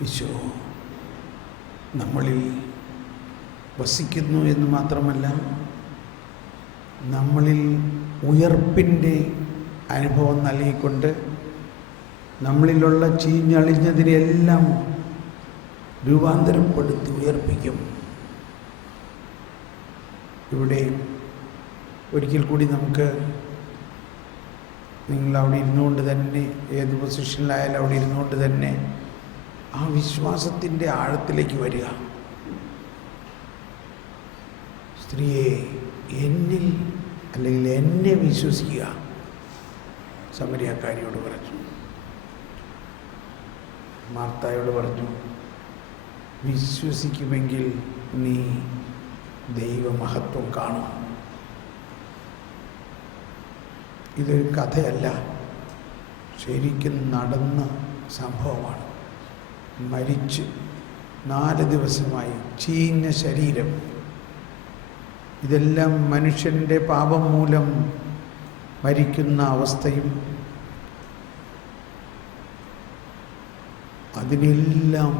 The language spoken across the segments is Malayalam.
ഈശോ നമ്മളിൽ വസിക്കുന്നു എന്ന് മാത്രമല്ല, നമ്മളിൽ ഉയർപ്പിൻ്റെ അനുഭവം നൽകിക്കൊണ്ട് നമ്മളിലുള്ള ചീഞ്ഞളിഞ്ഞതിനെല്ലാം രൂപാന്തരപ്പെടുത്തി ഉയർപ്പിക്കും. ഇവിടെ ഒരിക്കൽ കൂടി നമുക്ക് നിങ്ങൾ അവിടെ ഇരുന്നുകൊണ്ട് തന്നെ, ഏത് പൊസിഷനിലായാലും അവിടെ ഇരുന്നുകൊണ്ട് തന്നെ ആ വിശ്വാസത്തിൻ്റെ ആഴത്തിലേക്ക് വരിക. സ്ത്രീയെ, എന്നിൽ അല്ലെങ്കിൽ എന്നെ വിശ്വസിക്കുക, സമരിയാക്കാരിയോട് പറഞ്ഞു. മാർത്തായോട് പറഞ്ഞു, വിശ്വസിക്കുമെങ്കിൽ നീ ദൈവമഹത്വം കാണും. ഇതൊരു കഥയല്ല, ശരിക്കും നടന്ന സംഭവമാണ്. മരിച്ച് 4 ദിവസമായി, ചീഞ്ഞ ശരീരം. ഇതെല്ലാം മനുഷ്യൻ്റെ പാപം മൂലം മരിക്കുന്ന അവസ്ഥയും അതിനെല്ലാം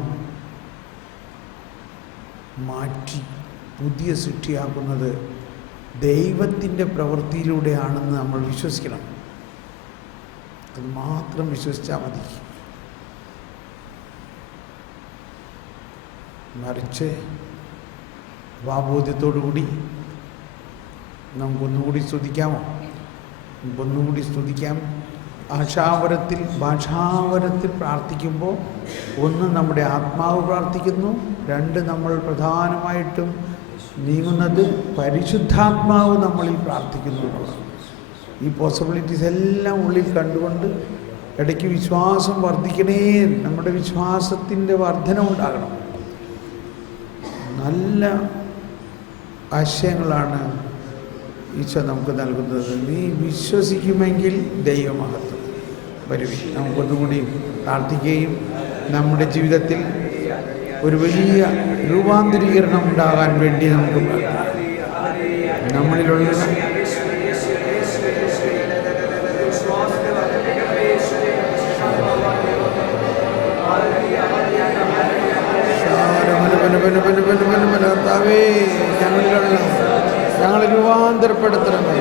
മാറ്റി പുതിയ സൃഷ്ടിയാക്കുന്നത് ദൈവത്തിൻ്റെ പ്രവൃത്തിയിലൂടെയാണെന്ന് നമ്മൾ വിശ്വസിക്കണം. അത് മാത്രം വിശ്വസിച്ചാൽ മതി. മറിച്ച് വാബോധ്യത്തോടുകൂടി നമുക്കൊന്നുകൂടി സ്തുതിക്കാമോ? ഒന്നുകൂടി സ്തുതിക്കാം. ഭാഷാവരത്തിൽ പ്രാർത്ഥിക്കുമ്പോൾ, 1 നമ്മുടെ ആത്മാവ് പ്രാർത്ഥിക്കുന്നു, 2 നമ്മൾ പ്രധാനമായിട്ടും നീങ്ങുന്നത് പരിശുദ്ധാത്മാവ് നമ്മളിൽ പ്രാർത്ഥിക്കുന്നു. ഈ പോസിബിലിറ്റീസ് എല്ലാം ഉള്ളിൽ കണ്ടുകൊണ്ട് ഇടയ്ക്ക് വിശ്വാസം വർദ്ധിക്കണേ, നമ്മുടെ വിശ്വാസത്തിൻ്റെ വർധന ഉണ്ടാകണം. നല്ല ആശയങ്ങളാണ് ഈശോ നമുക്ക് നൽകുന്നത്. നീ വിശ്വസിക്കുമെങ്കിൽ ദൈവമഹത്വം വരും. നമുക്കൊന്നുകൂടി പ്രാർത്ഥിക്കുകയും നമ്മുടെ ജീവിതത്തിൽ ഒരു വലിയ രൂപാന്തരീകരണം ഉണ്ടാകാൻ വേണ്ടി നമുക്ക് നമ്മളിലുള്ള ഞങ്ങളെ രൂപാന്തരപ്പെടുത്തണമേ,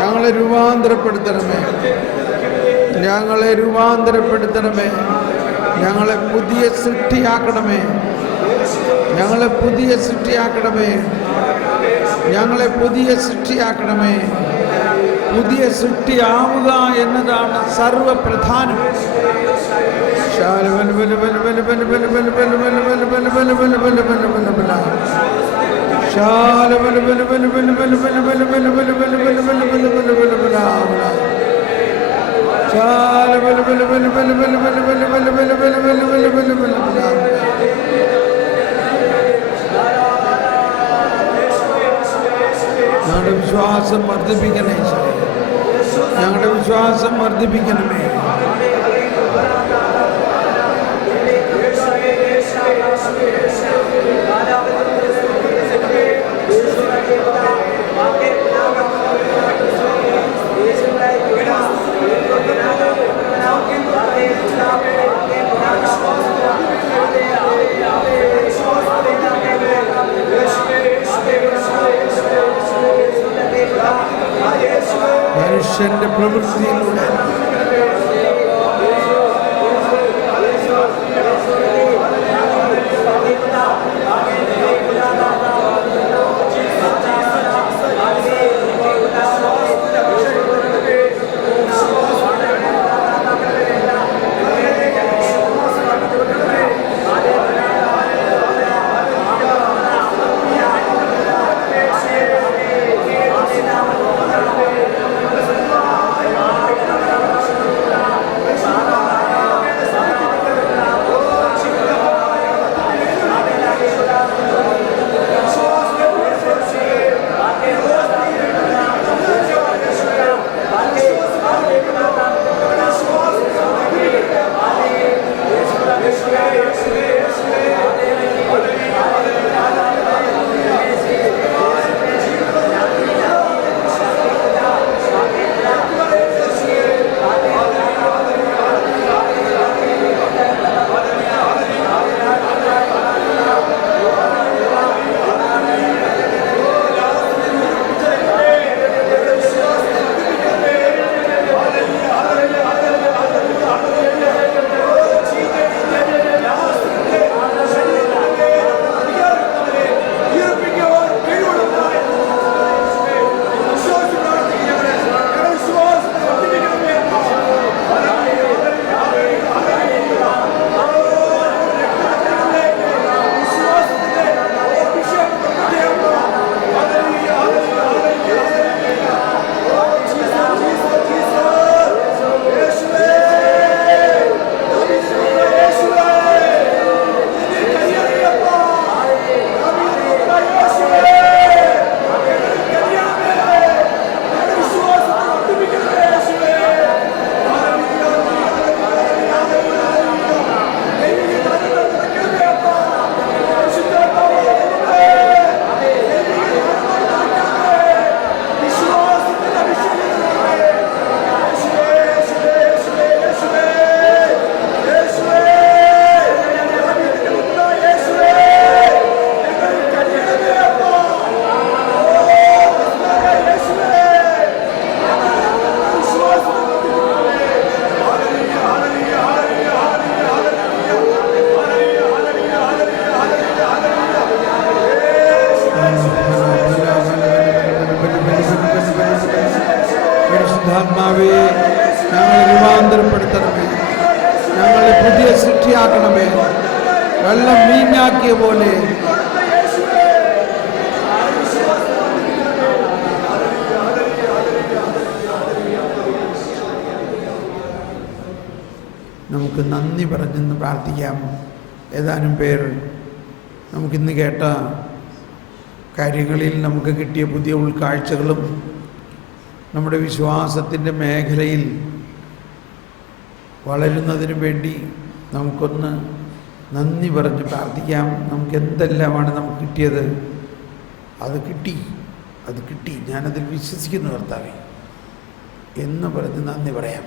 ഞങ്ങളെ രൂപാന്തരപ്പെടുത്തണമേ, ഞങ്ങളെ രൂപാന്തരപ്പെടുത്തണമേ, ഞങ്ങളെ പുതിയ സൃഷ്ടിയാക്കണമേ, ഞങ്ങളെ പുതിയ സൃഷ്ടിയാക്കണമേ, ഞങ്ങളെ പുതിയ സൃഷ്ടിയാക്കണമേ. പുതിയ സൃഷ്ടിയാവുക എന്നതാണ് സർവപ്രധാനം. ഞങ്ങളുടെ വിശ്വാസം വർദ്ധിപ്പിക്കണേ, ഞങ്ങളുടെ വിശ്വാസം വർദ്ധിപ്പിക്കണമേ. മനുഷ്യന്റെ പ്രവൃത്തിയിലൂടെ രൂപാന്തരപ്പെടുത്തണമേ. ഞങ്ങളെ പുതിയ സൃഷ്ടിയാക്കണമേ. വെള്ളം വീഞ്ഞാക്കിയ പോലെ നമുക്ക് നന്ദി പറഞ്ഞെന്ന് പ്രാർത്ഥിക്കാം. ഏതാനും പേർ നമുക്കിന്ന് കേട്ട കാര്യങ്ങളിൽ നമുക്ക് കിട്ടിയ പുതിയ ഉൾക്കാഴ്ചകളും നമ്മുടെ വിശ്വാസത്തിൻ്റെ മേഖലയിൽ വളരുന്നതിന് വേണ്ടി നമുക്കൊന്ന് നന്ദി പറഞ്ഞ് പ്രാർത്ഥിക്കാം. നമുക്ക് എന്തെല്ലാമാണ് നമുക്ക് കിട്ടിയത്, അത് കിട്ടി, ഞാനതിൽ വിശ്വസിക്കുന്നു കർത്താവേ എന്ന് പറഞ്ഞ് നന്ദി പറയാം.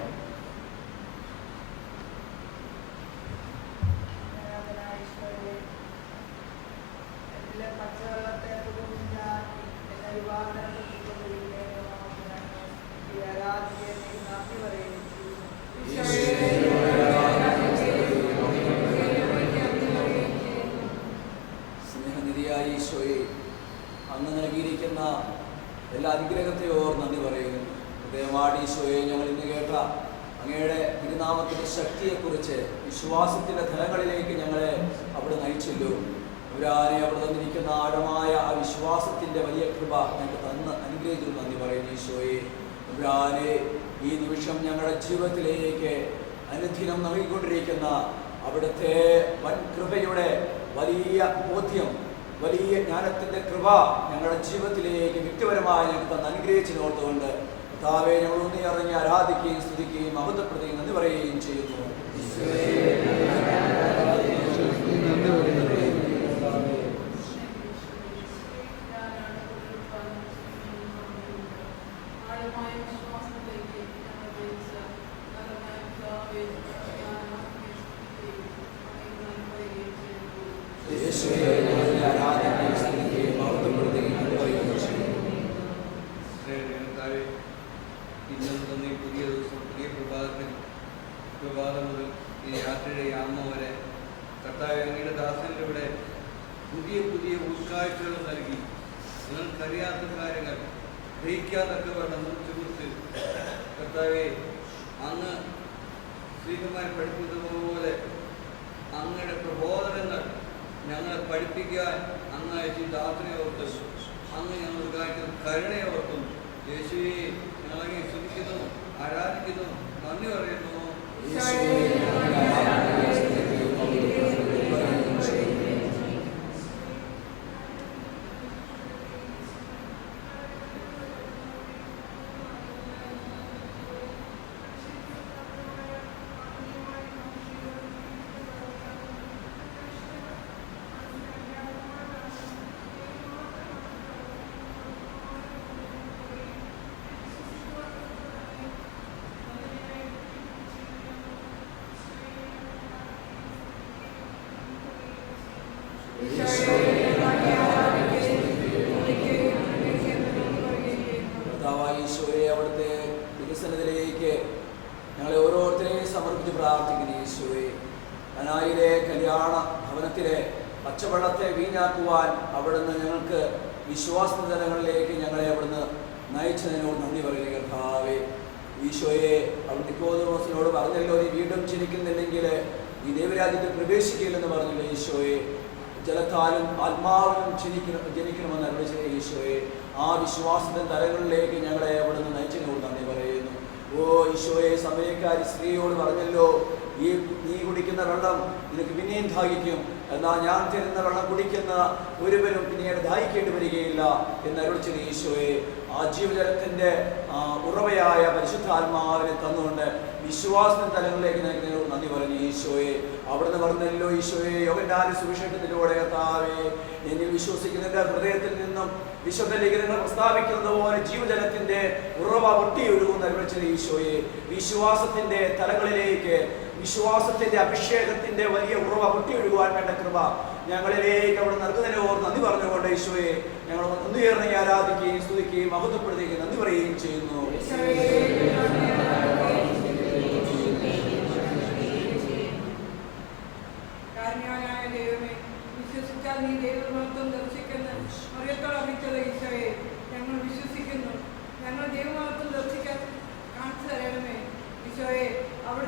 എല്ലാ അനുഗ്രഹത്തെ ഓർ നന്ദി പറയുന്നു. ഹൃദയമാടി ഈശോയെ, ഞങ്ങൾ ഇന്ന് കേട്ട അങ്ങയുടെ തിരുനാമത്തിൻ്റെ ശക്തിയെക്കുറിച്ച് വിശ്വാസത്തിൻ്റെ തലങ്ങളിലേക്ക് ഞങ്ങളെ അവിടെ നയിച്ചല്ലോ. അവരാനെ അവിടെ തന്നിരിക്കുന്ന ആഴമായ ആ വിശ്വാസത്തിൻ്റെ വലിയ കൃപ ഞങ്ങൾക്ക് തന്ന് അനുഗ്രഹിച്ചു നന്ദി പറയുന്നു ഈശോയെ. അവരാനെ ഈ നിമിഷം ഞങ്ങളുടെ ജീവിതത്തിലേക്ക് അനുദിനം നൽകിക്കൊണ്ടിരിക്കുന്ന അവിടുത്തെ വൻ കൃപയുടെ വലിയ ബോധ്യം, വലിയ ജ്ഞാനത്തിൻ്റെ കൃപ ഞങ്ങളുടെ ജീവിതത്തിലേക്ക് വ്യക്തിപരമായി ഞങ്ങൾക്ക് തന്ന് അനുഗ്രഹിച്ചതോർത്തുകൊണ്ട് കർത്താവേ, ഞങ്ങൾ ഒന്നി ഇറങ്ങി ആരാധിക്കുകയും സ്തുതിക്കുകയും മഹത്വപ്പെടുത്തുകയും നന്ദി പറയുകയും ചെയ്യുന്നു. പുതിയ ഉൾക്കാഴ്ചകൾ നൽകി നിങ്ങൾക്കറിയാത്ത കാര്യങ്ങൾ ഗ്രഹിക്കാതൊക്കെ വേണം സുഹൃത്ത് കർത്താവെ, അങ്ങ് സ്ത്രീകന്മാരെ പഠിപ്പിച്ചതുപോലെ അങ്ങയുടെ പ്രബോധനങ്ങൾ ഞങ്ങളെ പഠിപ്പിക്കാൻ അങ്ങ് അയച്ച ദാസനെ ഓർത്ത് അങ്ങ് ഞങ്ങൾ കാണിച്ച കരുണയെ ഓർത്തും യേശുവെ ഞങ്ങളെ സ്തുതിക്കുന്നു, ആരാധിക്കുന്നു, നന്ദി പറയുന്നു. ഈശോയെ, അവിടുത്തെ വികസനത്തിലേക്ക് ഞങ്ങളെ ഓരോരുത്തരെയും സമർപ്പിച്ച് പ്രാർത്ഥിക്കുന്നു. ഈശോയെ, കനായിലെ കല്യാണ ഭവനത്തിലെ പച്ചവെള്ളത്തെ വീഞ്ഞാക്കുവാൻ അവിടുന്ന് ഞങ്ങൾക്ക് വിശ്വാസതലങ്ങളിലേക്ക് ഞങ്ങളെ അവിടുന്ന് നയിച്ചതിനോട് നന്ദി പറയുക. കർത്താവേ, ഈശോയെ, അവിടെ നിക്കോദെമോസിനോട് പറഞ്ഞല്ലോ, നീ വീണ്ടും ജനിക്കുന്നില്ലെങ്കിൽ ഈ ദൈവരാജ്യത്തിൽ പ്രവേശിക്കില്ലെന്ന് പറഞ്ഞില്ലേ ഈശോയെ. ജലത്താലും ആത്മാവിലും ജനിക്കണമെന്ന് അറിയിച്ച ഈശോയെ, ആ വിശ്വാസത്തിൻ്റെ തലങ്ങളിലേക്ക് ഞങ്ങളെ അവിടുന്ന് നയിച്ചതിനോട് നന്ദി പറയുന്നു. ഓ ഈശോയെ, സമയക്കാരി സ്ത്രീയോട് പറഞ്ഞല്ലോ, നീ കുടിക്കുന്ന വെള്ളം നിനക്ക് പിന്നെയും ദാഹിക്കും, എന്നാൽ ഞാൻ തരുന്ന വെള്ളം കുടിക്കുന്ന ഒരുവരും പിന്നീട് ദാഹിക്കേണ്ടി വരികയില്ല എന്ന് അറിയിച്ചത് ഈശോയെ. ആ ജീവജലത്തിൻ്റെ ഉറവയായ പരിശുദ്ധാത്മാവിനെ തന്നുകൊണ്ട് വിശ്വാസത്തിൻ്റെ തലങ്ങളിലേക്ക് ഞങ്ങൾക്ക് നന്ദി പറഞ്ഞു ഈശോയെ. അവിടുന്ന് പറഞ്ഞല്ലോ ഈശോയെ, യോഹന്നാന്റെ സുവിശേഷത്തിലൂടെ കർത്താവേ, എന്നിൽ വിശ്വസിക്കുന്നതിൻ്റെ ഹൃദയത്തിൽ നിന്നും വിശുദ്ധ ലേഖനങ്ങൾ പ്രസ്താവിക്കുന്നത് പോലെ ജീവജലത്തിന്റെ ഉറവ ഒട്ടിയൊഴുകുന്ന അറിയിച്ചത് ഈശോയെ. വിശ്വാസത്തിന്റെ തലങ്ങളിലേക്ക്, വിശ്വാസത്തിന്റെ അഭിഷേകത്തിന്റെ വലിയ ഉറവ ഒട്ടിയൊഴുകുവാൻ വേണ്ട കൃപ ഞങ്ങളിലേക്ക് അവിടെ നൽകുന്നതിനോട് നന്ദി പറഞ്ഞുകൊണ്ട് ഈശോയെ ഞങ്ങൾ ഒന്നുയർന്ന് ആരാധിക്കുകയും സ്തുതിക്കുകയും മഹത്വപ്പെടുത്തുകയും നന്ദി പറയുകയും ചെയ്യുന്നു. നീ ദൈവമഹത്വം ദർശിക്കുന്ന മറിയത്തോട് അറിയിച്ചത് ഈശോയെ, ഞങ്ങൾ വിശ്വസിക്കുന്നു. ഞങ്ങൾ ദൈവമഹത്വം ദർശിക്കാൻ കാണിച്ചു തരണമേ ഈശോയെ. അവിടെ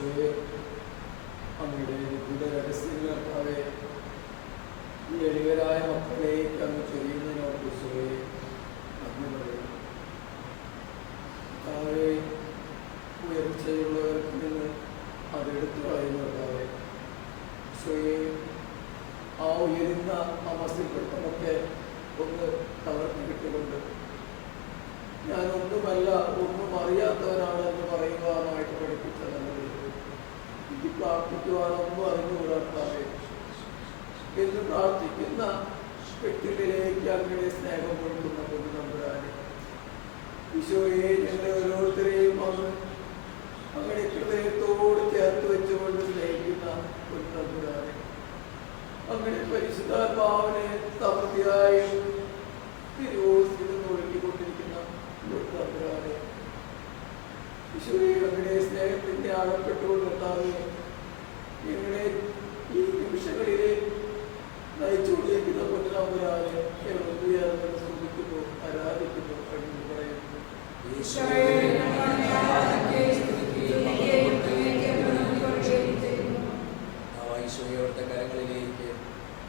ഈശോയെ അങ്ങയുടെ വിവിധ രഹസ്യങ്ങൾ കർത്താവെ ഈ എളിവരായ മക്കളിലേക്ക് അങ്ങ് ചൊരിയുന്നതിനോട് ഈശോയെ നന്ദി പറയുന്നു. കർത്താവെ ഉയർച്ചയുള്ളവർക്ക് നിന്ന് അതെടുത്തു കളയുന്ന കർത്താവെ ഈശോയെ ആ ഉയരുന്ന ആ മസ്തിൽപ്പെട്ടതൊക്കെ ഒന്ന് തളർത്തി കിട്ടുകൊണ്ട് ഞാനൊന്നുമല്ല, ഒന്നും അറിയാത്തവനാണെന്ന് പറയുവാനായിട്ട് പഠിപ്പിച്ച നല്ലത് എനിക്ക് പ്രാർത്ഥിക്കുവാനൊന്നും അറിഞ്ഞുകൂടാത്താവേ എന്ന് പ്രാർത്ഥിക്കുന്ന വ്യക്തികളിലേക്ക് അങ്ങയുടെ സ്നേഹം കൊടുക്കുന്ന കൊണ്ട് നമ്പുരാനെ ഈശോയെ ഞങ്ങളെ ഓരോരുത്തരെയും അങ്ങയുടെ ഹൃദയത്തോട് ചേർത്ത് വെച്ചുകൊണ്ട് സ്നേഹിക്കുന്ന ഒരു നമ്പുരാനെ അങ്ങനെ പരിശുദ്ധാത്മാവിനെ സമൃദ്ധിയായി തിരുവോസ്തിൽ ഒഴുകിക്കൊണ്ടിരിക്കുന്ന ഒരു നമ്പുരാനെ ഈശോയെ അങ്ങയുടെ സ്നേഹത്തിന്റെ ആഴപ്പെട്ടുകൊണ്ട് നിർത്താതെ ഞങ്ങളെ ഈ നിമിഷങ്ങളിലെ നയിച്ചുകൊണ്ടിരിക്കുന്ന പൊന്നുനമ്പുരാനെ ഞങ്ങൾ ശ്രദ്ധിക്കുന്നു, ആരാധിക്കുന്നു, എന്ന് പറയുന്നു. ഈശോയുടെ കരങ്ങളിലേക്ക്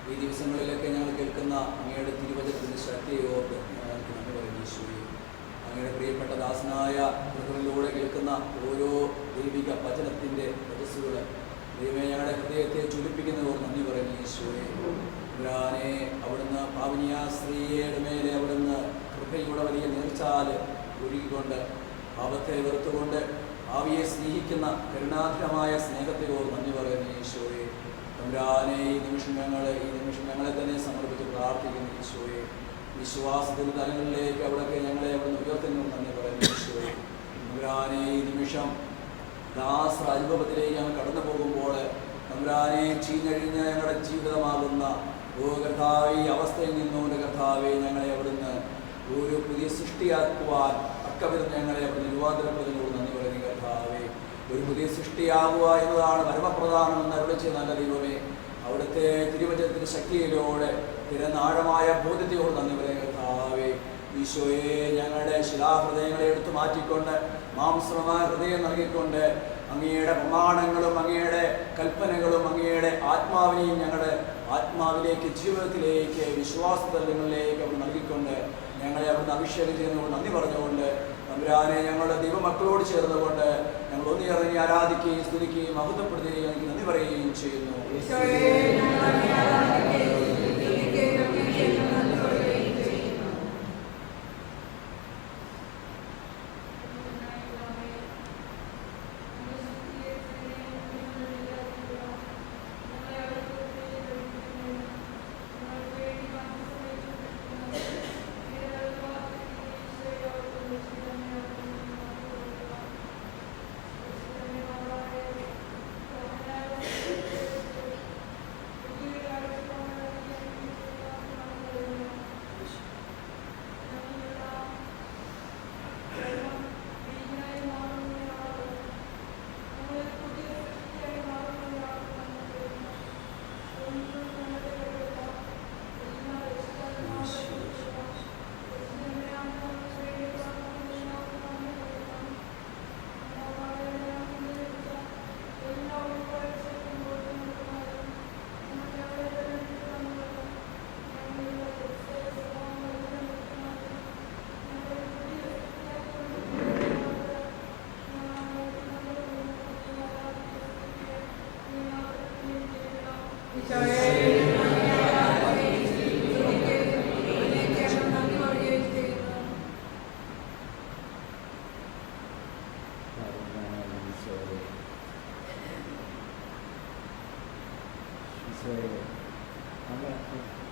ഈ ദിവസങ്ങളിലൊക്കെ ഞങ്ങൾ കേൾക്കുന്ന അങ്ങയുടെ തിരുവചനത്തിന്റെ ശക്തിയെ ഓർത്ത് ഞങ്ങൾക്ക് നന്ദി പറയുന്നു. ഈശോയെ അങ്ങയുടെ പ്രിയപ്പെട്ട ദാസനായ കൃതങ്ങളിലൂടെ കേൾക്കുന്ന ഓരോ ദൈവിക വചനത്തിന്റെ വചസ്സുകൾ ദൈവമേ ഞങ്ങളുടെ ഹൃദയത്തെ ചുലിപ്പിക്കുന്നതോർ നന്ദി പറയുന്നു. ഈശോയെ ുരാനെ അവിടുന്ന് പാവനിയ സ്ത്രീയുടെ മേലെ അവിടുന്ന് കൃപയുടെ വലിയ നേർച്ചാല് ഒഴുകിക്കൊണ്ട് പാപത്തെ വെറുത്തുകൊണ്ട് ഭാവിയെ സ്നേഹിക്കുന്ന കരുണാധരമായ സ്നേഹത്തെയോർ നന്ദി പറയുന്നു. ഈശോയെ ുരാനെ ഈ നിമിഷം ഞങ്ങളെ തന്നെ സമർപ്പിച്ച് പ്രാർത്ഥിക്കുന്നു. ഈശോയെ വിശ്വാസത്തിന്റെ തലങ്ങളിലേക്ക് അവിടൊക്കെ ഞങ്ങളെ അവിടുന്ന് ഉയർത്തുന്നു നന്ദി പറയുന്നു. ഈശോയെ ുരാനെ ഈ നിമിഷം ദാസ അനുഭവത്തിലേക്ക് ഞങ്ങൾ കടന്നു പോകുമ്പോൾ ുരാനെ ചീഞ്ഞഴിഞ്ഞ ഞങ്ങളുടെ ജീവിതമാകുന്ന കർത്താവേ ഈ അവസ്ഥയിൽ നിന്നുകൊണ്ട് കർത്താവെ ഞങ്ങളെ അവിടുന്ന് ഒരു പുതിയ സൃഷ്ടിയാക്കുവാൻ അക്കവിധം ഞങ്ങളെ അവിടുന്ന് രൂപാന്തരപ്പെടുന്നതിനോട് നന്ദി പറയുന്നു. കർത്താവെ ഒരു പുതിയ സൃഷ്ടിയാകുക എന്നതാണ് പരമപ്രധാനമെന്ന് അരുളിച്ച നല്ല ദൈവമേ അവിടുത്തെ തിരുവചനത്തിന്റെ ശക്തിയിലൂടെ തിരനാഴമായ ബോധ്യതയോട് നന്ദി പറയുന്നു. കർത്താവെ ഈശോയെ ഞങ്ങളുടെ ശിലാഹൃദയങ്ങളെ എടുത്തു മാറ്റിക്കൊണ്ട് മാംസമായ ഹൃദയം നൽകിക്കൊണ്ട് അങ്ങയുടെ പ്രമാണങ്ങളും അങ്ങയുടെ കൽപ്പനകളും അങ്ങയുടെ ആത്മാവിനെയും ഞങ്ങളുടെ ആത്മാവിലേക്ക് ജീവിതത്തിലേക്ക് വിശ്വാസതലങ്ങളിലേക്ക് അവർ നൽകിക്കൊണ്ട് ഞങ്ങളെ അവിടുന്ന് അഭിഷേകം ചെയ്യുന്നതുകൊണ്ട് നന്ദി പറഞ്ഞുകൊണ്ട് തമ്പുരാനെ ഞങ്ങളുടെ ദൈവമക്കളോട് ചേർന്നുകൊണ്ട് ഞങ്ങൾ ഒന്നിറങ്ങി ആരാധിക്കുകയും സ്തുതിക്കുകയും മഹത്വപ്പെടുത്തുകയും എനിക്ക് നന്ദി പറയുകയും ചെയ്യുന്നു.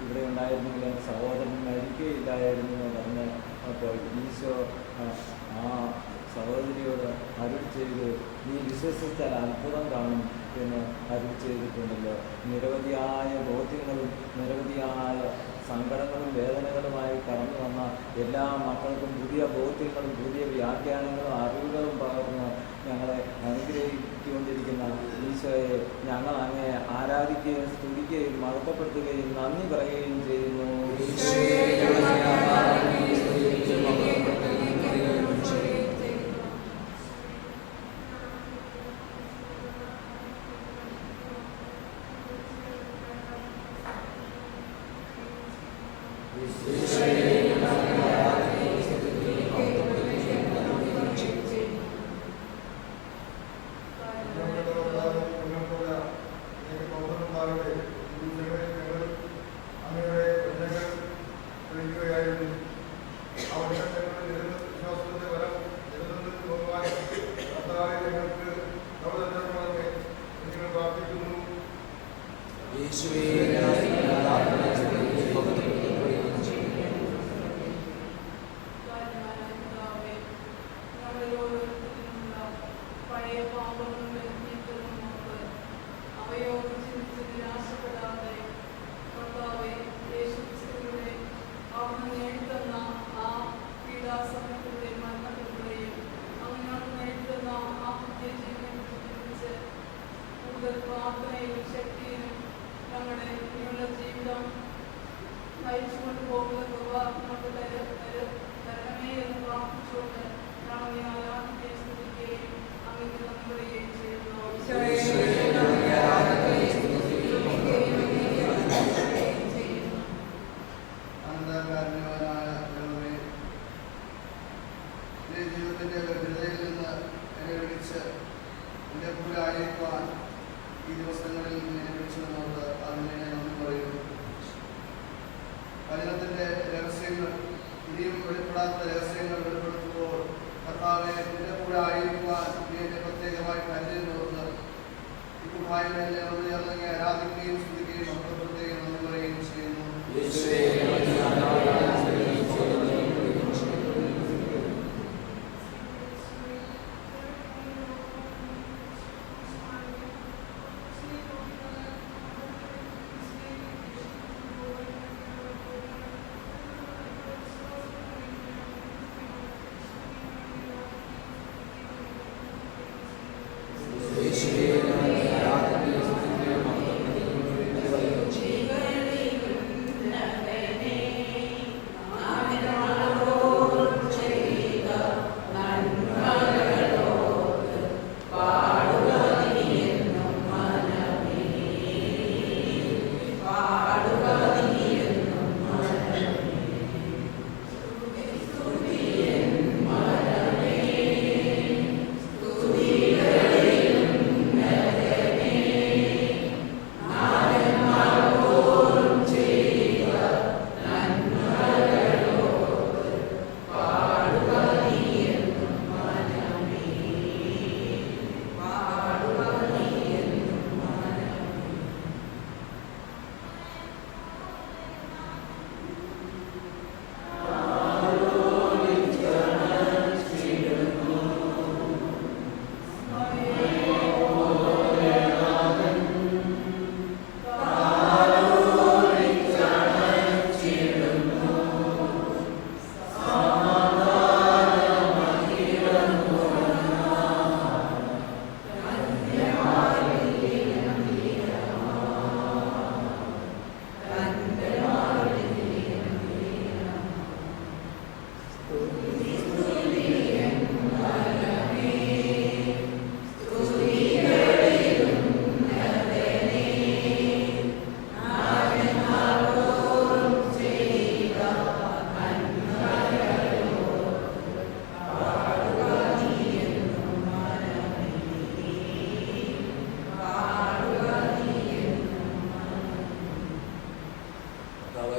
ഇവിടെ ഉണ്ടായിരുന്നെങ്കിൽ എൻ്റെ സഹോദരൻ മരിക്കുകയില്ലായിരുന്നു എന്ന് പറഞ്ഞ് അപ്പോൾ ഈശോ ആ സഹോദരിയോട് അരുൾ ചെയ്ത് നീ വിശ്വസിച്ചാൽ അത്ഭുതം കാണും എന്ന് അരുൾ ചെയ്തിട്ടുണ്ടല്ലോ. നിരവധിയായ ബോധ്യങ്ങളും നിരവധിയായ സങ്കടങ്ങളും വേദനകളുമായി കടന്നു വന്ന എല്ലാ മക്കൾക്കും പുതിയ ബോധ്യങ്ങളും പുതിയ വ്യാഖ്യാനങ്ങളും അറിവുകളും പകർന്ന് ഞങ്ങളെ അനുഗ്രഹിച്ചുകൊണ്ടിരിക്കുന്ന ഈശോയെ ഞങ്ങൾ അങ്ങയെ ആരാധിക്കുകയും സ്തുതിക്കുകയും മഹത്വപ്പെടുത്തുകയും നന്ദി പറയുകയും ചെയ്യുന്നു.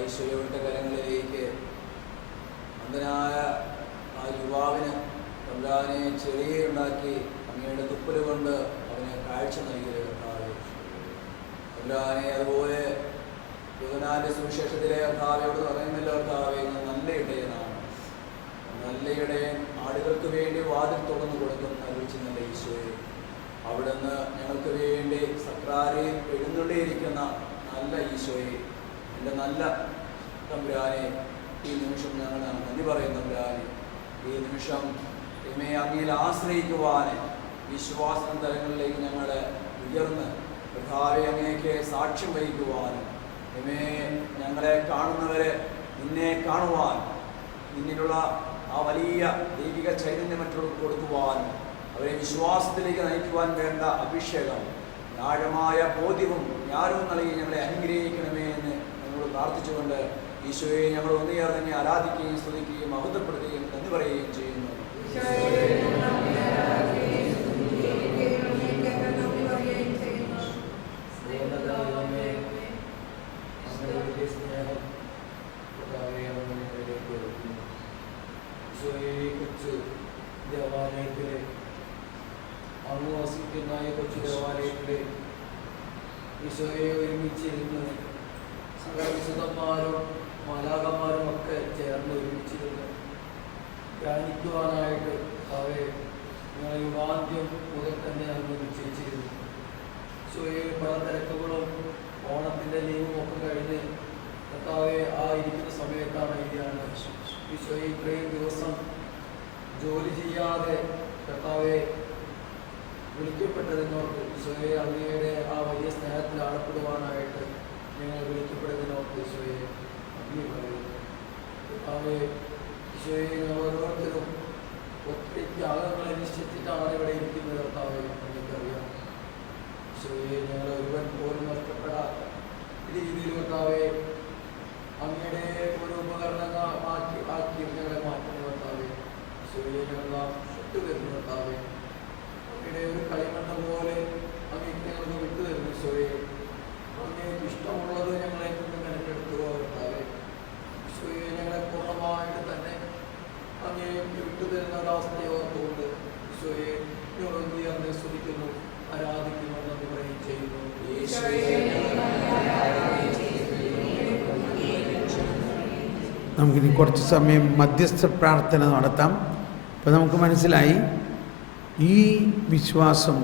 ഈശോയുടെ കരങ്ങളിലേക്ക് അന്ധനായ ആ യുവാവിന് തമ്പുരാനെ ചെറിയുണ്ടാക്കി അങ്ങയുടെ തുപ്പല് കൊണ്ട് അവനെ കാഴ്ച നൽകിയത് കർത്താവേ. തമ്പുരാനെ അതുപോലെ യോഹന്നാന്റെ സുവിശേഷത്തിലെ കർത്താവയോട് പറയുന്നില്ല, കർത്താവേ നല്ല ഇടയനാണ്, നല്ല ഇടയൻ ആടുകൾക്ക് വേണ്ടി വാതിൽ തുറന്നു കൊടുക്കുന്ന നല്ല ഈശോയെ, അവിടുന്ന് ഞങ്ങൾക്ക് വേണ്ടി സക്രാരിയിൽ എഴുന്നള്ളിയിരിക്കുന്ന നല്ല ഈശോയെ, എൻ്റെ നല്ല തമ്പുരാനെ, ഈ നിമിഷം ഞങ്ങൾ നന്ദി പറയുന്ന തമ്പുരാനെ, ഈ നിമിഷം എന്നെ അങ്ങയിൽ ആശ്രയിക്കുവാൻ വിശ്വാസ തലങ്ങളിലേക്ക് ഞങ്ങളെ ഉയർന്ന് കർത്താവേ അങ്ങേക്ക് സാക്ഷ്യം വഹിക്കുവാനും എന്നെ ഞങ്ങളെ കാണുന്നവരെ നിന്നെ കാണുവാൻ നിന്നിലുള്ള ആ വലിയ ദൈവിക ചൈതന്യം മറ്റുള്ളവർക്ക് കൊടുക്കുവാനും അവരെ വിശ്വാസത്തിലേക്ക് നയിക്കുവാൻ വേണ്ട അഭിഷേകം, ആഴമായ ബോധ്യവും ജ്ഞാനവും നൽകി ഞങ്ങളെ അനുഗ്രഹിക്കണമേ എന്ന് ഞങ്ങൾ പ്രാർത്ഥിച്ചുകൊണ്ട് ഈശോയെ ഞങ്ങൾ ഒന്നുചേർന്ന് ആരാധിക്കുകയും സ്തുതിക്കുകയും മഹത്വപ്പെടുത്തുകയും നന്ദി പറയുകയും ചെയ്യുന്നു. ചെയ്യുന്നു. ഈശോയെ ഒരുമിച്ചിരുന്ന് സകല വിശുദ്ധന്മാരും മാലാഖമാരും ഒക്കെ ചേർന്ന് ഒരുമിച്ചിരുന്ന് ധ്യാനിക്കുവാനായിട്ട് അവയെ ഞങ്ങൾ യുഗാന്ത്യം മുതൽ തന്നെ അങ്ങ് നിശ്ചയിച്ചിരുന്നു. ഈശോയെ പല തിരക്കുകളും ഓണത്തിൻ്റെ ലീവും ഒക്കെ കഴിഞ്ഞ് കർത്താവെ ആ ഇരിക്കുന്ന സമയത്താണ് ഇതാണ് ഈശോയെ ഇത്രയും ദിവസം ജോലി ചെയ്യാതെ കർത്താവെ വിളിക്കപ്പെട്ടതിനോർത്ത് ഈശോയെ അങ്ങയുടെ ആ വലിയ സ്നേഹത്തിൽ ആഴപ്പെടുവാനായിട്ട് ഞങ്ങൾ വിളിക്കപ്പെട്ടതിനോർത്ത് ഈശോയെ നന്ദി പറയുന്നു. കർത്താവെ ഈശോയെ ഞങ്ങൾ ഓരോരുത്തരും ഒത്തിരി ത്യാഗങ്ങളെ നിശ്ചയിച്ചിട്ടാണ് ഇവിടെ ഇരിക്കുന്നത്. കർത്താവെ എനിക്കറിയാം ഈശോയെ ഞങ്ങൾ ഒരുവൻ പോലും നഷ്ടപ്പെടാത്ത രീതിയിൽ കർത്താവെ അങ്ങയുടെ ഒരു ഉപകരണമാക്കി ഞങ്ങളെ മാറ്റുന്ന കർത്താവെ ഈശോയെ ഞങ്ങൾ വിട്ടുതരുന്നു. കർത്താവെ അങ്ങയുടെ ഒരു കളിമണ്ണ പോലെ അങ്ങേക്ക് ഞങ്ങൾക്ക് വിട്ടുതരുന്നു. ഈശോയെ അങ്ങേക്ക് ഇഷ്ടമുള്ളത് ഞങ്ങളെ കൊണ്ട് മെനക്കെടുത്തുക കർത്താവെ. ഈശോയെ ഞങ്ങളെ പൂർണ്ണമായിട്ട് തന്നെ അങ്ങേക്ക് വിട്ടുതരുന്ന ഒരവസ്ഥയെ ഓർത്തുകൊണ്ട് ഈശോയെ ഞങ്ങളൊന്നി അങ്ങ് സ്തുതിക്കുന്നു, ആരാധിക്കുന്നു, നന്ദി പറയുകയും ചെയ്യുന്നു. നമുക്കിനി കുറച്ച് സമയം മധ്യസ്ഥ പ്രാർത്ഥന നടത്താം. അപ്പോൾ നമുക്ക് മനസ്സിലായി ഈ വിശ്വാസം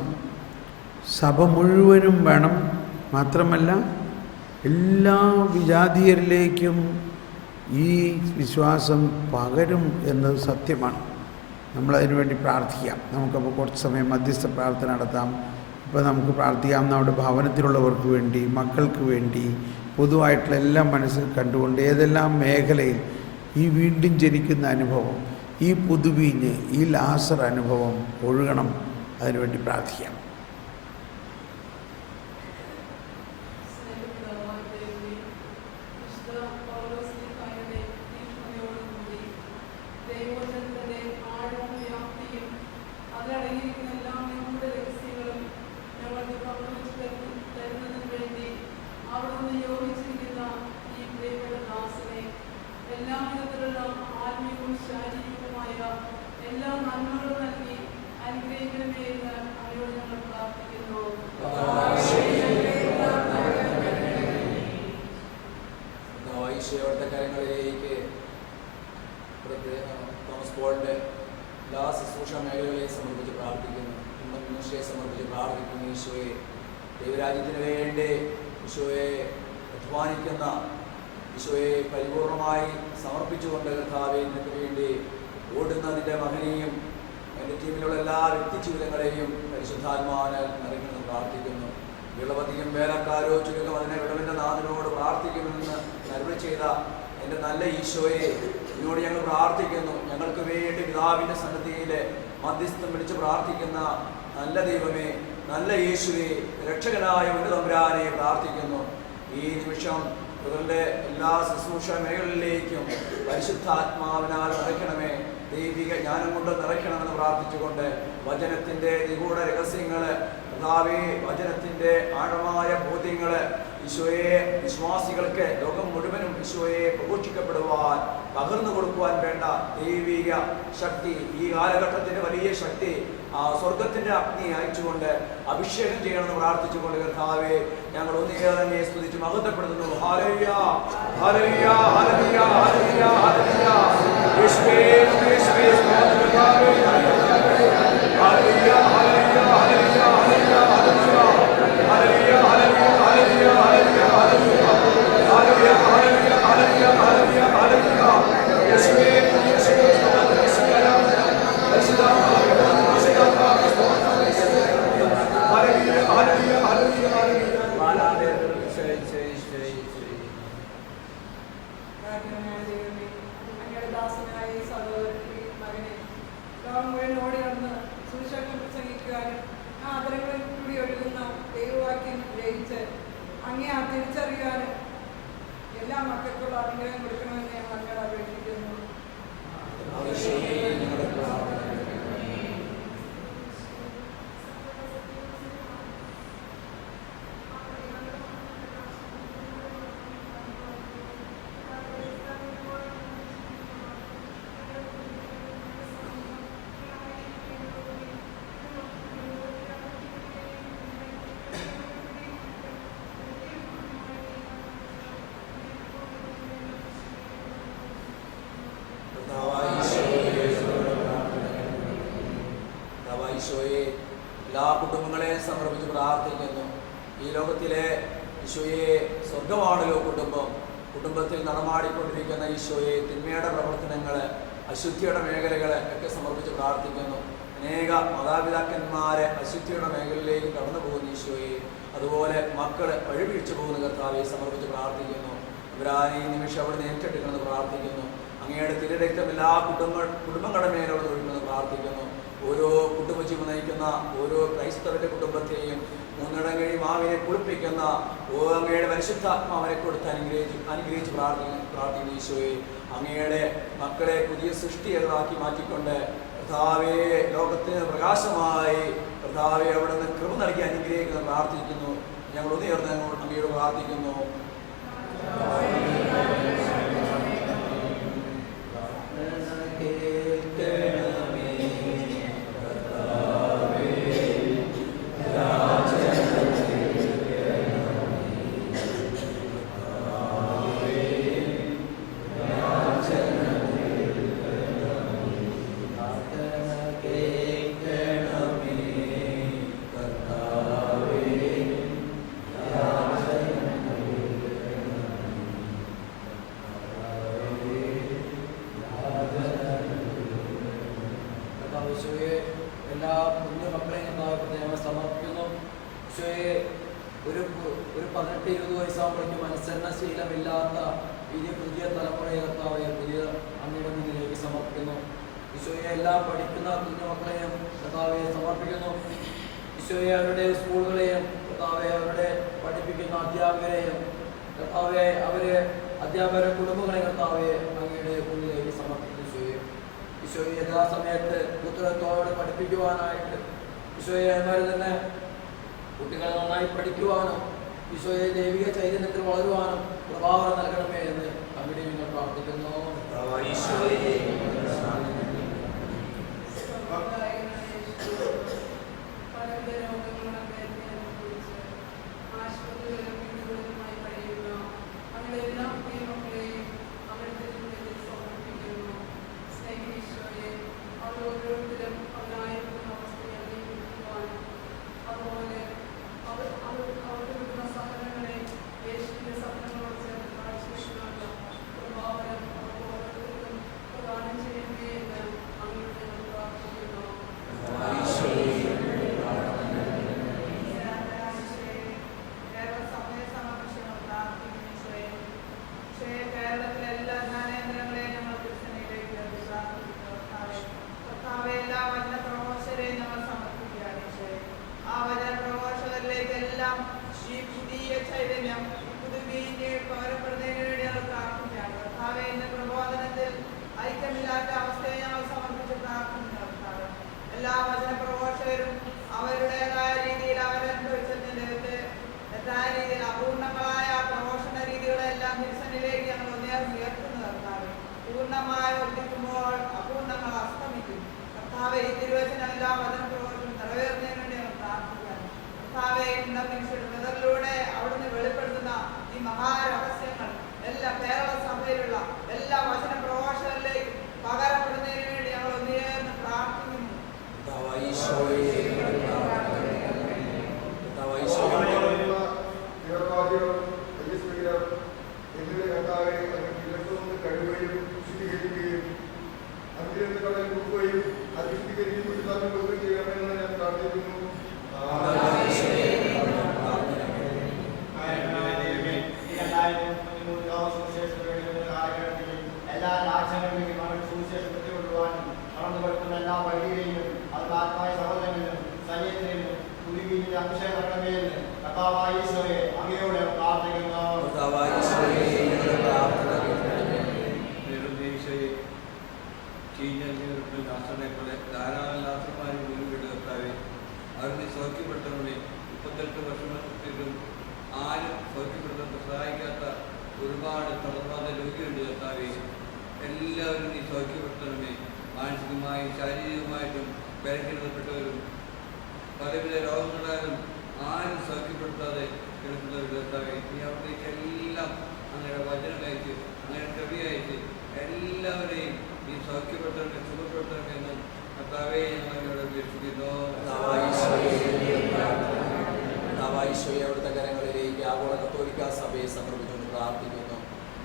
സഭ മുഴുവനും വേണം, മാത്രമല്ല എല്ലാ വിജാതീയരിലേക്കും ഈ വിശ്വാസം പകരും എന്നത് സത്യമാണ്. നമ്മളതിനു വേണ്ടി പ്രാർത്ഥിക്കാം. നമുക്കപ്പോൾ കുറച്ച് സമയം മധ്യസ്ഥ പ്രാർത്ഥന നടത്താം. ഇപ്പോൾ നമുക്ക് പ്രാർത്ഥിക്കാം നമ്മുടെ ഭവനത്തിലുള്ളവർക്ക് വേണ്ടി, മക്കൾക്ക് വേണ്ടി, പൊതുവായിട്ടുള്ള എല്ലാം മനസ്സിൽ കണ്ടുകൊണ്ട് ഏതെല്ലാം മേഖലയിൽ ഈ വീണ്ടും ജനിക്കുന്ന അനുഭവം, ഈ പുതുവീഞ്ഞ്, ഈ ലാസർ അനുഭവം ഒഴുകണം, അതിനുവേണ്ടി പ്രാർത്ഥിക്കാം. ഈശോയുടെ കരങ്ങളിലേക്ക് തോമസ് പോളിൻ്റെ എല്ലാ ശുശ്രൂഷ മേഖലകളെയും സമർപ്പിച്ച് പ്രാർത്ഥിക്കുന്നു. മനുഷ്യയെ സമർപ്പിച്ച് പ്രാർത്ഥിക്കുന്നു. ഈശോയെ ദൈവരാജ്യത്തിന് വേണ്ടി ഈശോയെ അധ്വാനിക്കുന്ന ഈശോയെ പരിപൂർണമായി സമർപ്പിച്ചുകൊണ്ട് കർത്താവെ നിനക്ക് വേണ്ടി ഓടുന്ന നിന്റെ മകനെയും എൻ്റെ ടീമിലുള്ള എല്ലാ വ്യക്തി ജീവിതങ്ങളെയും പരിശുദ്ധാത്മാവിനാൽ നിറയ്ക്കണമെന്ന് പ്രാർത്ഥിക്കുന്നു. വിളവധികം വേലക്കാരോ ചുരുക്കം അതിനെ വിളവിൻ്റെ നാഥനോട് പ്രാർത്ഥിക്കുമെന്ന് അരുളി ചെയ്ത എൻ്റെ നല്ല ഈശോയെ ഇതിനോട് ഞങ്ങൾ പ്രാർത്ഥിക്കുന്നു. ഞങ്ങൾക്ക് വേണ്ടി പിതാവിൻ്റെ സന്നിധിയിൽ മധ്യസ്ഥം വിളിച്ച് പ്രാർത്ഥിക്കുന്ന നല്ല ദൈവമേ, നല്ല യേശുവേ, രക്ഷകനായ ഒരു തമ്പുരാനെ പ്രാർത്ഥിക്കുന്നു. ഈ നിമിഷം ഇവരുടെ എല്ലാ ശുശ്രൂഷ മേഖലകളിലേക്കും പരിശുദ്ധാത്മാവിനാൽ നിറയ്ക്കണമേ, ദൈവിക ജ്ഞാനം കൊണ്ട് നിറയ്ക്കണമെന്ന് പ്രാർത്ഥിച്ചുകൊണ്ട് വചനത്തിൻ്റെ നിഗൂഢ രഹസ്യങ്ങൾ, കർത്താവേ വചനത്തിൻ്റെ ആഴമായ ബോധ്യങ്ങൾ ഈശോയെ വിശ്വാസികൾക്ക് ലോകം മുഴുവനും ഈശോയെ പ്രഘോഷിക്കപ്പെടുവാൻ പകർന്നു കൊടുക്കുവാൻ വേണ്ട ദൈവിക ശക്തി, ഈ കാലഘട്ടത്തിൻ്റെ വലിയ ശക്തി സ്വർഗത്തിൻ്റെ അഗ്നി അയച്ചുകൊണ്ട് അഭിഷേകം ചെയ്യണമെന്ന് പ്രാർത്ഥിച്ചുകൊണ്ട് കർത്താവേ ഞങ്ങൾ ഒന്നിനെ തന്നെ സ്തുതിച്ച് മഹത്വപ്പെടുത്തുന്നു. ഹല്ലേലൂയ, ഹല്ലേലൂയ, ഹല്ലേലൂയ, ഹല്ലേലൂയ, ഹല്ലേലൂയ. യേശുവേ, യേശുവേ, കർത്താവേ, ഹല്ലേലൂയ, ഹല്ലേലൂയ, ഹല്ലേലൂയ, ഹല്ലേലൂയ, ഹല്ലേലൂയ, ഹല്ലേലൂയ, ഹല്ലേലൂയ, ഹല്ലേലൂയ, ഹല്ലേലൂയ, ഹല്ലേലൂയ, ഹല്ലേലൂയ, ഹല്ലേലൂയ. യേശുവേ, യേശുവേ, തിരിച്ചറിയാനും എല്ലാ മക്കൾക്കുള്ള അനുഗ്രഹം കൊടുക്കണമെന്ന് ഞങ്ങൾ അങ്ങോട്ട് അപേക്ഷിക്കുന്നു. ഈശോയെ എല്ലാ കുടുംബങ്ങളെയും സമർപ്പിച്ച് പ്രാർത്ഥിക്കുന്നു. ഈ ലോകത്തിലെ ഈശോയെ സ്വർഗമാണല്ലോ കുടുംബം. കുടുംബത്തിൽ നടമാടിക്കൊണ്ടിരിക്കുന്ന ഈശോയെ തിന്മയുടെ പ്രവർത്തനങ്ങൾ, അശുദ്ധിയുടെ മേഖലകൾ ഒക്കെ സമർപ്പിച്ച് പ്രാർത്ഥിക്കുന്നു. അനേക മാതാപിതാക്കന്മാരെ അശുദ്ധിയുടെ മേഖലയിലേക്ക് കടന്നു പോകുന്ന ഈശോയെ, അതുപോലെ മക്കൾ വഴിപിടിച്ചു പോകുന്ന കർത്താവെ സമർപ്പിച്ച് പ്രാർത്ഥിക്കുന്നു. ഇവരായി ഈ നിമിഷം അവിടെ ഏറ്റെടുക്കണമെന്ന് പ്രാർത്ഥിക്കുന്നു. അങ്ങയുടെ തിരുരക്തം എല്ലാ കുടുംബങ്ങളുടെ മേലോട് ഒഴുകുമെന്ന് പ്രാർത്ഥിക്കുന്നു. ഓരോ കുടുംബജീവൻ നയിക്കുന്ന ഓരോ ക്രൈസ്തവരുടെ കുടുംബത്തെയും മൂന്നിടങ്ങഴി മാവിനെ കുളിപ്പിക്കുന്ന അങ്ങയുടെ പരിശുദ്ധാത്മാവിനെ കൊടുത്ത് അനുഗ്രഹിച്ച് പ്രാർത്ഥിക്കുന്നു ഈശോയെ. അങ്ങയുടെ മക്കളെ പുതിയ സൃഷ്ടികളാക്കി മാറ്റിക്കൊണ്ട് കർത്താവെ ലോകത്തിന് പ്രകാശമായി കർത്താവെ അവിടെ നിന്ന് കൃപ നൽകി അനുഗ്രഹിക്കുന്ന പ്രാർത്ഥിക്കുന്നു. ഞങ്ങൾ ഉയർന്ന് അങ്ങയോട് പ്രാർത്ഥിക്കുന്നു. എല്ലാ കുഞ്ഞുമക്കളെയും ഞങ്ങൾ സമർപ്പിക്കുന്നു. ഈശോയെ ഒരു 18-20 വയസ്സാകുമ്പോഴേക്കും അനുസരണശീലമില്ലാത്ത ഈ പുതിയ തലമുറയെ കർത്താവെ പുതിയ അങ്ങയുടെ മുന്നിലേക്ക് സമർപ്പിക്കുന്നു. ഈശോയെ എല്ലാം പഠിക്കുന്ന കുഞ്ഞുമക്കളെയും കർത്താവെ സമർപ്പിക്കുന്നു. ഈശോയെ അവരുടെ സ്കൂളുകളെയും കർത്താവെ അവരുടെ പഠിപ്പിക്കുന്ന അധ്യാപകരെയും കർത്താവെ അവരെ അധ്യാപകരുടെ കുടുംബങ്ങളെ കർത്താവെ അങ്ങയുടെ മുന്നിലേക്ക് സമർപ്പിക്കുന്നു. ഈശോയെ യഥാസമയത്ത് ഉത്തരത്തോടെ പഠിപ്പിക്കുവാനായിട്ട് ഈശോയെ അതുമാതിരി തന്നെ കുട്ടികളെ നന്നായി പഠിക്കുവാനും ഈശോയെ ദൈവിക ചൈതന്യത്തിൽ വളരുവാനും പ്രഭാവം നൽകണമേ എന്ന് അവിടെ നിങ്ങൾ പ്രാർത്ഥിക്കുന്നു. എല്ലാവരെയും ഈ സൗഖ്യപ്പെടുത്തണമെന്നും സുഖപ്പെടുത്തണമെന്നും കർത്താവേ ഞങ്ങളോട് അപേക്ഷിക്കുന്നു. പ്രാർത്ഥിക്കുന്നു.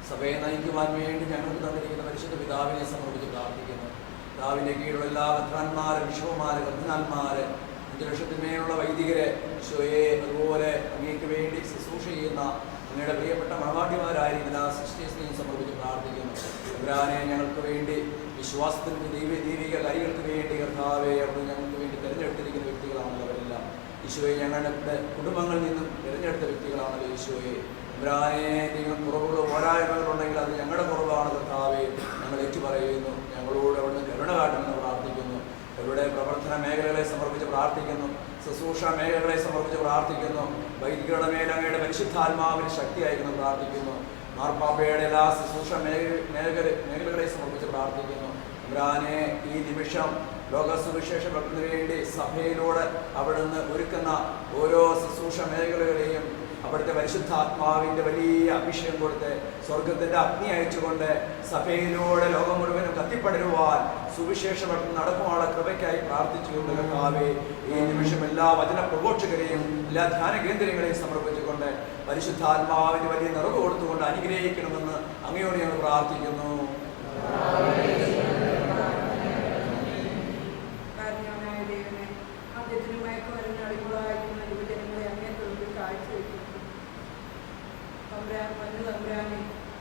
സഭയെ നയിക്കുവാൻ വേണ്ടി ഞങ്ങൾക്ക് തന്നിരിക്കുന്ന പരിശുദ്ധ പിതാവിനെ സമർപ്പിച്ച് പ്രാർത്ഥിക്കുന്നു. പിതാവിൻ്റെ കീഴിലുള്ള എല്ലാ മെത്രാന്മാര്, ബിഷപ്പുമാര്, കർദിനാൾമാര്, 5 ലക്ഷത്തിന്മേലുള്ള വൈദികരെ, ഈശോയെ അതുപോലെ അങ്ങേക്ക് വേണ്ടി ശുശ്രൂഷ ചെയ്യുന്ന അങ്ങയുടെ പ്രിയപ്പെട്ട മണവാട്ടിമാരായിരിക്കുന്ന എല്ലാ സിസ്റ്റേഴ്സിനെയും സമർപ്പിച്ച് പ്രാർത്ഥിക്കുന്നു. ഇവരാനെ ഞങ്ങൾക്ക് വേണ്ടി വിശ്വാസത്തിന് ദൈവിക കാര്യങ്ങൾക്ക് വേണ്ടി കർത്താവെ അവിടെ ഞങ്ങൾക്ക് വേണ്ടി തിരഞ്ഞെടുത്തിരിക്കുന്ന വ്യക്തികളാണല്ലോ അവരെല്ലാം. ഈശോയെ ഞങ്ങളുടെ കുടുംബങ്ങളിൽ നിന്നും തിരഞ്ഞെടുത്ത വ്യക്തികളാണല്ലോ ഈശോയെ. ഇവരാനെ നിങ്ങൾ കുറവുകളോ പോരായ്മകളുണ്ടെങ്കിൽ അത് ഞങ്ങളുടെ കുറവാണ് കർത്താവെ, ഞങ്ങൾ ഏറ്റുപറയുന്നു. ഞങ്ങളോട് അവിടുന്ന് കരുണ കാട്ടണമെന്ന് പ്രാർത്ഥിക്കുന്നു. അവരുടെ പ്രവർത്തന മേഖലകളെ സമർപ്പിച്ച് പ്രാർത്ഥിക്കുന്നു. ശുശ്രൂഷ മേഖലകളെ സമർപ്പിച്ച് പ്രാർത്ഥിക്കുന്നു. വൈദികരുടെ മേൽ അങ്ങയുടെ പരിശുദ്ധാത്മാവിന് ശക്തി അയക്കുന്നു പ്രാർത്ഥിക്കുന്നു. മാർപ്പാപ്പയുടെ എല്ലാ ശുശ്രൂഷ മേഖലകളെ സമർപ്പിച്ച് പ്രാർത്ഥിക്കുന്നു. ഇവരാനെ ഈ നിമിഷം ലോക സുവിശേഷത്തിന് വേണ്ടി സഭയിലൂടെ അവിടുന്ന് ഒരുക്കുന്ന ഓരോ ശുശ്രൂഷ മേഖലകളെയും അവിടുത്തെ പരിശുദ്ധാത്മാവിൻ്റെ വലിയ അഭിഷേകം കൊടുത്ത് സ്വർഗത്തിൻ്റെ അഗ്നി അയച്ചുകൊണ്ട് സഭയിലൂടെ ലോകം മുഴുവനും കത്തിപ്പടരുവാൻ സുവിശേഷം നടക്കുവാനുള്ള കൃപയ്ക്കായി പ്രാർത്ഥിച്ചുകൊണ്ട് കർത്താവേ, ഈ നിമിഷം എല്ലാ വചന പ്രഘോഷകരെയും എല്ലാ ധ്യാന കേന്ദ്രങ്ങളെയും സമർപ്പിച്ചുകൊണ്ട് പരിശുദ്ധാത്മാവിന് വലിയ നിറവ് കൊടുത്തുകൊണ്ട് അനുഗ്രഹിക്കണമെന്ന് അങ്ങയോട് ഞങ്ങൾ പ്രാർത്ഥിക്കുന്നു.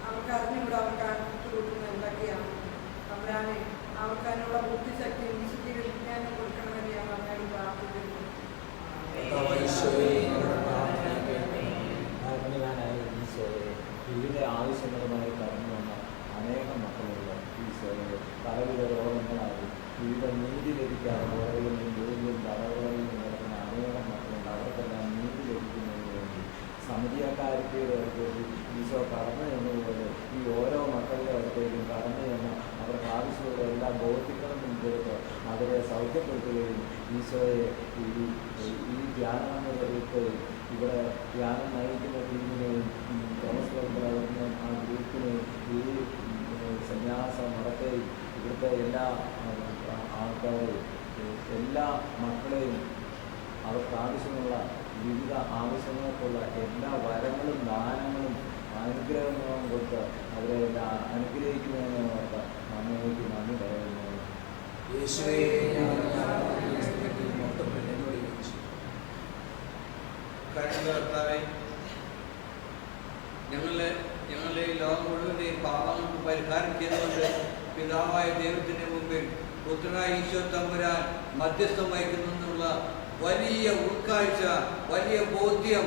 അവർക്ക് അറിഞ്ഞുകൂടെ അവർക്ക് കൊടുക്കുന്നത് എന്തൊക്കെയാണ് തമ്പുരാനെ, അവർക്ക് അതിനുള്ള ബുദ്ധിശക്തിയും വിശുദ്ധീകരിക്കാനും കൊടുക്കണമെന്ന് ഞാൻ അങ്ങോട്ട് പ്രാർത്ഥിക്കുന്നു. വിവിധ ആവശ്യങ്ങളുമായി കടന്നു വന്ന അനേകം മക്കളുണ്ട്. ഈശോയെ പലവിധ രോഗങ്ങളായി വിവിധ നീതി ലഭിക്കാതെ പുറകിലും ജോലിയും തടവുകളിലും നടക്കുന്ന അനേകം മക്കളുണ്ട്. അവർക്കെല്ലാം നീതി ലഭിക്കുന്നതിന് വേണ്ടി സമിതിയക്കാർക്ക് ഈശോ കടന്നു എന്നതുപോലെ ഈ ഓരോ മക്കളുടെ അടുത്തേക്കും കടന്നു എന്ന് അവർക്ക് ആവശ്യമുള്ള എല്ലാ ബോധ്യങ്ങളും കൊടുത്ത് അവരെ സൗഖ്യപ്പെടുത്തുകയും ഈശോയെ ഈ ധ്യാനത്തെ ഇവിടെ ധ്യാനം നയിക്കുന്ന ടീമിനെയും തോമസ് വർദ്ധന ആ ഗ്രൂപ്പിനെയും ഈ സന്യാസ മഠത്തെയും ഇവിടുത്തെ എല്ലാ ആൾക്കാരെയും എല്ലാ മക്കളെയും അവർക്ക് ആവശ്യമുള്ള വിവിധ ആവശ്യങ്ങൾക്കുള്ള എല്ലാ വരങ്ങളും ദാനങ്ങളും അനുഗ്രഹങ്ങളും കൊടുത്ത് അവരെ എല്ലാം അനുഗ്രഹിക്കുന്നതിനെ ഓർത്ത് അങ്ങേക്ക് നന്ദി പറയുന്നു. കർത്താവേ, ഞങ്ങളെ ലോകം മുഴുവൻ്റെയും പാപങ്ങൾക്ക് പരിഹാരം ചെയ്തുകൊണ്ട് പിതാവായ ദൈവത്തിൻ്റെ മുമ്പിൽ പുത്രനായ ഈശോ തമ്പുരാൻ മധ്യസ്ഥം വഹിക്കുന്നുള്ള വലിയ ഉൾക്കാഴ്ച, വലിയ ബോധ്യം